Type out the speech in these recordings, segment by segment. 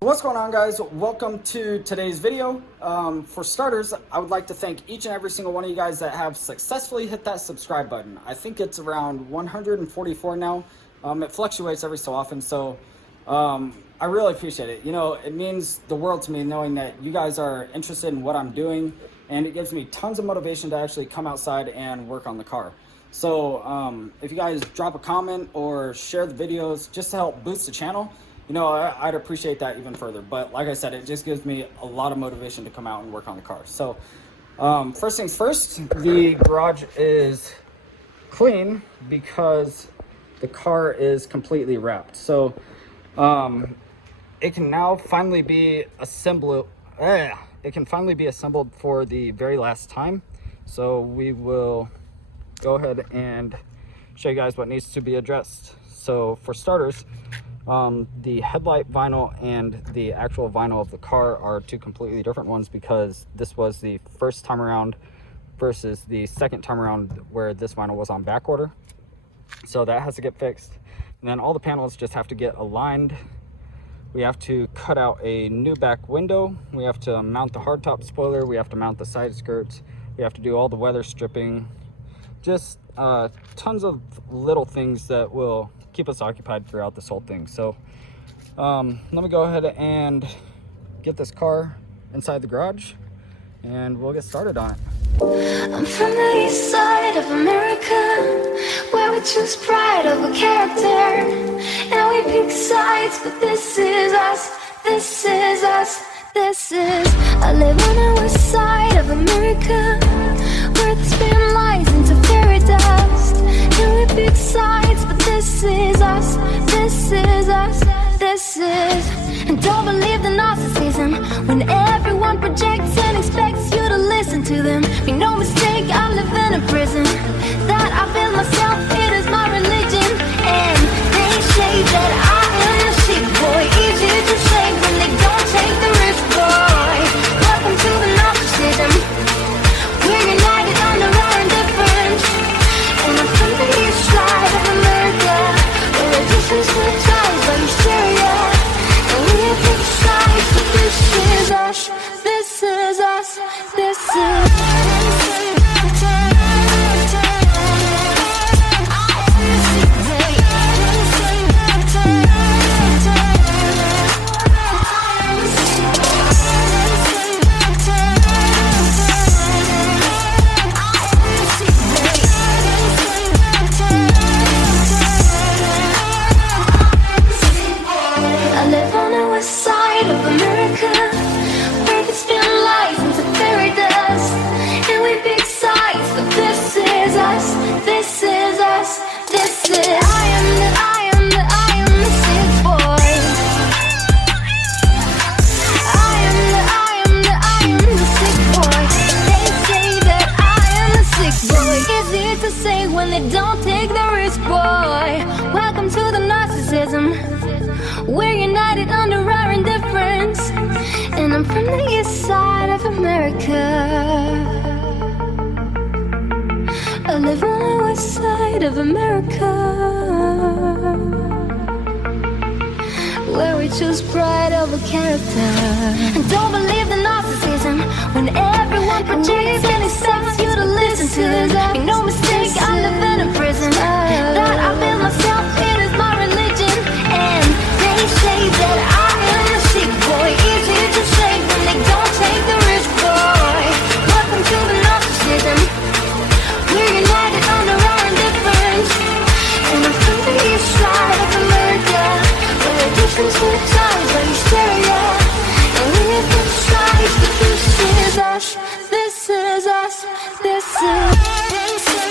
What's going on, guys? Welcome to today's video. For starters, I would like to thank each and every single one of you guys that have successfully hit that subscribe button. I think it's around 144 now. It fluctuates every so often, so I really appreciate it. You know, it means the world to me knowing that you guys are interested in what I'm doing, and it gives me tons of motivation to actually come outside and work on the car. So if you guys drop a comment or share the videos just to help boost the channel, you know, I'd appreciate that even further. But like I said, it just gives me a lot of motivation to come out and work on the car. So first things first, the garage is clean because the car is completely wrapped. So it can now finally be assembled. It can finally be assembled for the very last time. So we will go ahead and show you guys what needs to be addressed. So for starters, the headlight vinyl and the actual vinyl of the car are two completely different ones, because this was the first time around versus the second time around where this vinyl was on back order. So that has to get fixed. And then all the panels just have to get aligned. We have to cut out a new back window. We have to mount the hardtop spoiler. We have to mount the side skirts. We have to do all the weather stripping. Just tons of little things that will keep us occupied throughout this whole thing. So let me go ahead and get this car inside the garage and we'll get started on it. I'm from the east side of America, where we choose pride over character, and we pick sides, but this is us, this is us, this is. I live on the west side of America, where the spin lies into fairy dust, and we pick sides, but this is us, this is us, this is. And don't believe the narcissism when everyone projects and expects you to listen to them. Make no mistake, I live in a prison that I built myself, it is my religion. And they say that I am the sick boy, easy to say when they don't take the risk, boy. Welcome to the narcissism, we're united under our indifference. And I'm from the east side of America, where the distance to the ties like hysteria. And we have picked sides, but this is us, this is us, this is. Don't take the risk, boy. Welcome to the narcissism. We're united under our indifference. And I'm from the east side of America. I live on the west side of America, where we choose pride over character. And don't believe the narcissism when everyone projects and expects you to listen to them. Make no mistake, I live in a prison that I built myself, it is my religion. And they say that I am the sick boy, easy to say when they don't take the risk, boy. Welcome to the narcissism, we're united under our indifference. And I'm from the east side of America, where the distance to the ties like hysteria. And we have picked sides, but this is us, this is us, this is.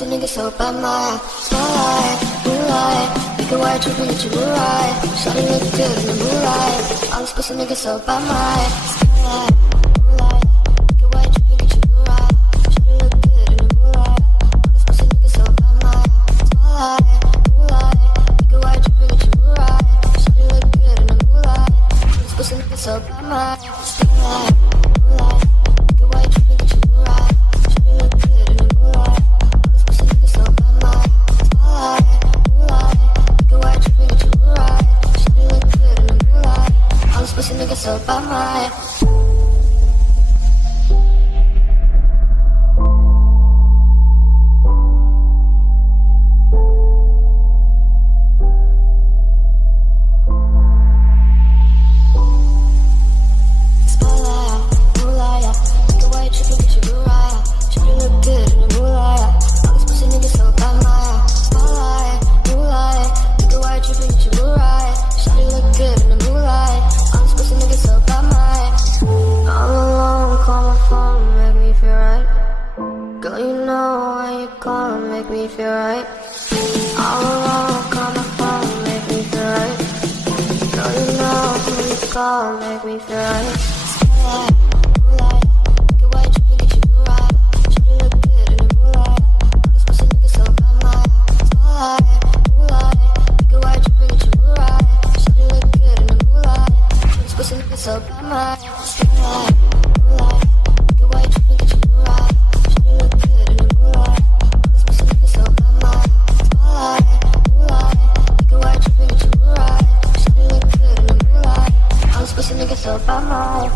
pussy nigga so bad, my spotlight, moonlight. Make a white tripping at your moonlight. Shawty look good in the moonlight. All this pussy nigga so bad, my spotlight, moonlight. Make a white tripping at your moonlight. Shawty look good in the moonlight. All this pussy nigga so bad, my spotlight, moonlight. Make a white tripping at your moonlight. Shawty look good in the moonlight. All this pussy nigga so bad, my spotlight, moonlight. Make a white tripping at your moonlight. Shawty look good in the moonlight. Pussy nigga so bad, my make me feel right. Spotlight, moonlight, make a white tripping, get you right. Shawty look good in the moonlight. All this pussy nigga so bad, my spotlight, moonlight, make a white tripping, get you right. Shawty look good in the moonlight. All this pussy nigga so bad, my spotlight, moonlight, make a white tripping, get you right. Shawty look good in the moonlight. All this pussy nigga so bad, my spotlight, moonlight, make a white tripping, get you right. Shawty look good in the moonlight. All this pussy nigga so bad, my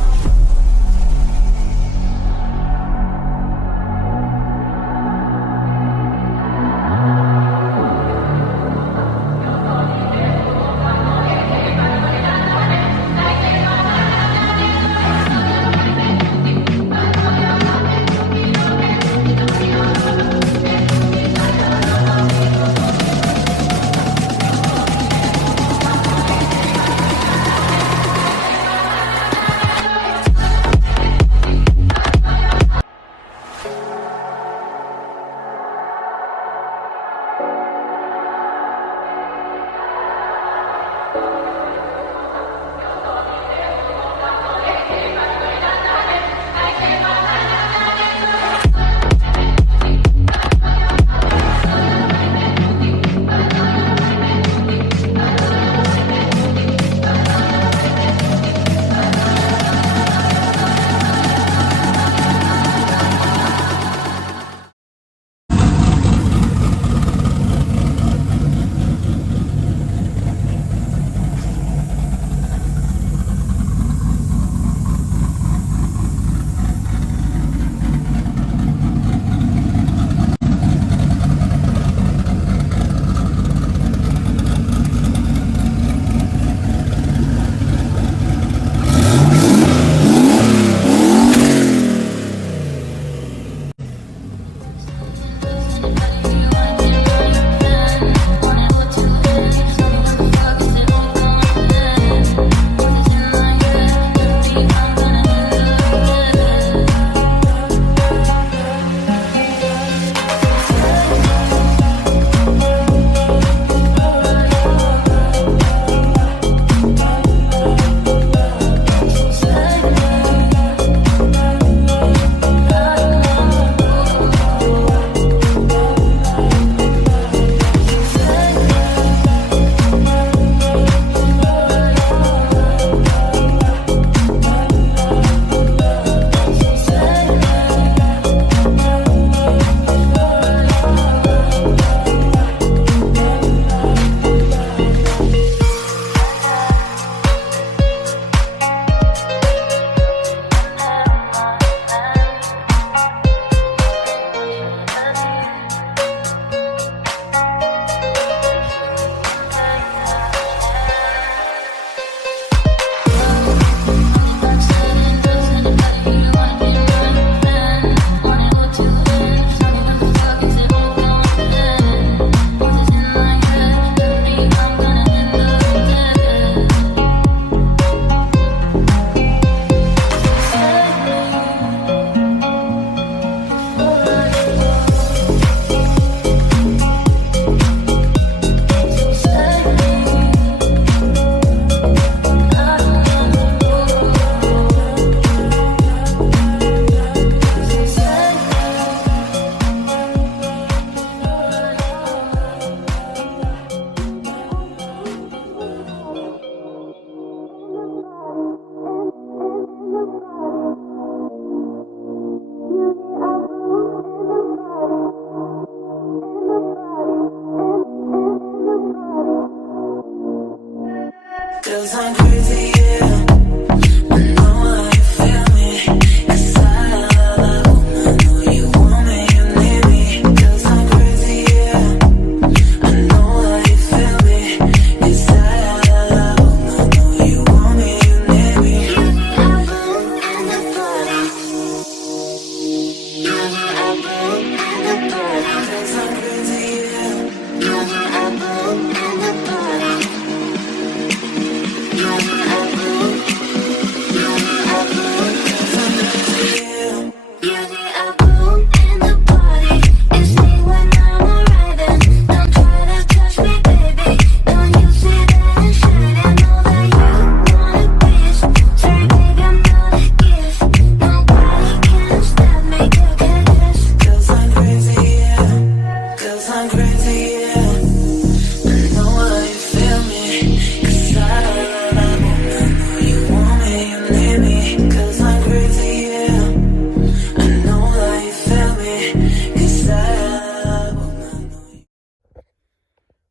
'Cause I'm crazy, yeah. I know how you feel me. 'Cause I know you want me, you need me. 'Cause I'm crazy, yeah. I know how you feel me. 'Cause I know you want me, you need me. You're the apple and the body. You're the apple and the body. 'Cause I'm crazy, yeah. You're the apple and the body. You're the apple. You're the apple. 'Cause I'm crazy, yeah. You're the apple and the body. It's me when I'm arriving. Don't try to touch me, baby. Don't you see that I'm shining? Know that you want a piece. Sorry, baby, I'm not a gift. Nobody can stop me. Look at this. 'Cause I'm crazy, yeah. 'Cause I'm crazy, yeah. I know how you feel me. 'Cause I know you want me, you need me. 'Cause I'm crazy, yeah. I know how you feel me. 'Cause I know you.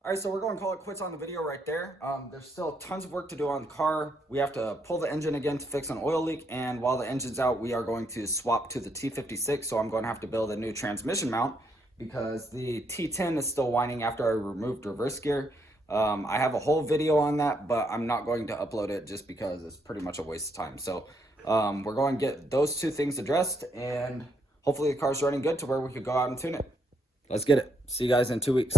All right, so we're going to call it quits on the video right there. There's still tons of work to do on the car. We have to pull the engine again to fix an oil leak, and while the engine's out, we are going to swap to the T56, so I'm going to have to build a new transmission mount because the T10 is still whining after I removed reverse gear. I have a whole video on that, but I'm not going to upload it just because it's pretty much a waste of time. So we're going to get those two things addressed, and hopefully the car's running good to where we could go out and tune it. Let's get it. See you guys in 2 weeks.